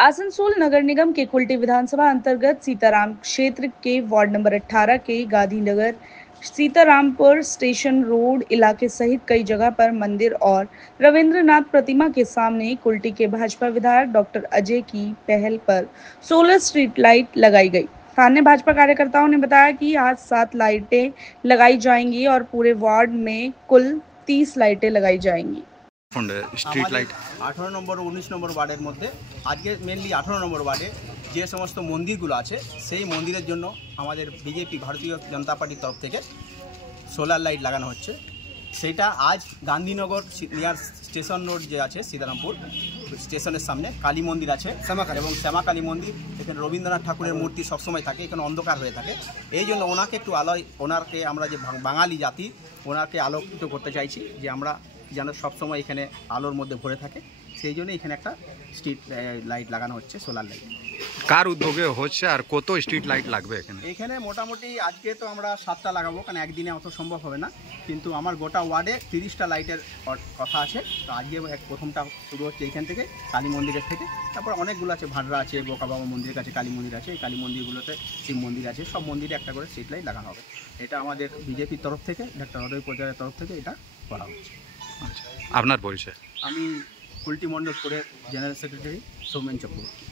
आसनसोल नगर निगम के कुल्टी विधानसभा अंतर्गत सीताराम क्षेत्र के वार्ड नंबर 18 के गांधीनगर सीतारामपुर स्टेशन रोड इलाके सहित कई जगह पर मंदिर और रविंद्रनाथ प्रतिमा के सामने कुल्टी के भाजपा विधायक डॉक्टर अजय की पहल पर सोलर स्ट्रीट लाइट लगाई गई। स्थानीय भाजपा कार्यकर्ताओं ने बताया कि आज 7 लाइटें लगाई जाएंगी और पूरे वार्ड में कुल 30 लाइटें लगाई जाएंगी। स्ट्रीट लाइट 18 নম্বর 19 নম্বর ওয়ার্ডের মধ্যে আজকে মেনলি 18 নম্বর ওয়ার্ডে যে সমস্ত মন্দিরগুলো আছে সেই মন্দিরের জন্য আমাদের বিজেপি ভারতীয় জনতা পার্টির তরফ থেকে সোলার লাইট লাগানো হচ্ছে। সেটা আজ গান্ধীনগর নিয়ার স্টেশন রোড যে আছে সীতারামপুর স্টেশনের সামনে কালী মন্দির আছে এবং শ্যামা কালী মন্দির, এখানে রবীন্দ্রনাথ ঠাকুরের মূর্তি সবসময় থাকে, এখানে অন্ধকার হয়ে থাকে। এই জন্য ওনাকে একটু আলোয়, ওনাকে আমরা যে বাঙালি জাতি ওনাকে আলোকিত করতে চাইছি যে আমরা যেন সবসময় এখানে আলোর মধ্যে ভরে থাকে, সেই জন্য এখানে একটা স্ট্রিট লাইট লাগানো হচ্ছে, সোলার লাইট। কার উদ্যোগে হচ্ছে আর কত স্ট্রিট লাইট লাগবে এখানে? এখানে মোটামুটি আজকে তো আমরা 7টা লাগাবো, কারণ একদিনে অত সম্ভব হবে না, কিন্তু আমার গোটা ওয়ার্ডে 30টা লাইটের কথা আছে। তো আজকে প্রথমটা শুরু হচ্ছে এইখান থেকে কালী মন্দিরের থেকে, তারপর অনেকগুলো আছে, ভাডরা আছে, বোকা বাবা মন্দিরের কাছে কালী মন্দির আছে, এই কালী মন্দিরগুলোতে শিব মন্দির আছে, সব মন্দিরে একটা করে স্ট্রিট লাইট লাগানো হবে। এটা আমাদের বিজেপির তরফ থেকে, ডক্টর অজয় পর্যায়ের তরফ থেকে এটা করা হচ্ছে। আচ্ছা, আপনার পরিচয়? আমি কুল্টি মণ্ডলপুরের জেনারেল সেক্রেটারি সৌমেন চক্রবর্তী।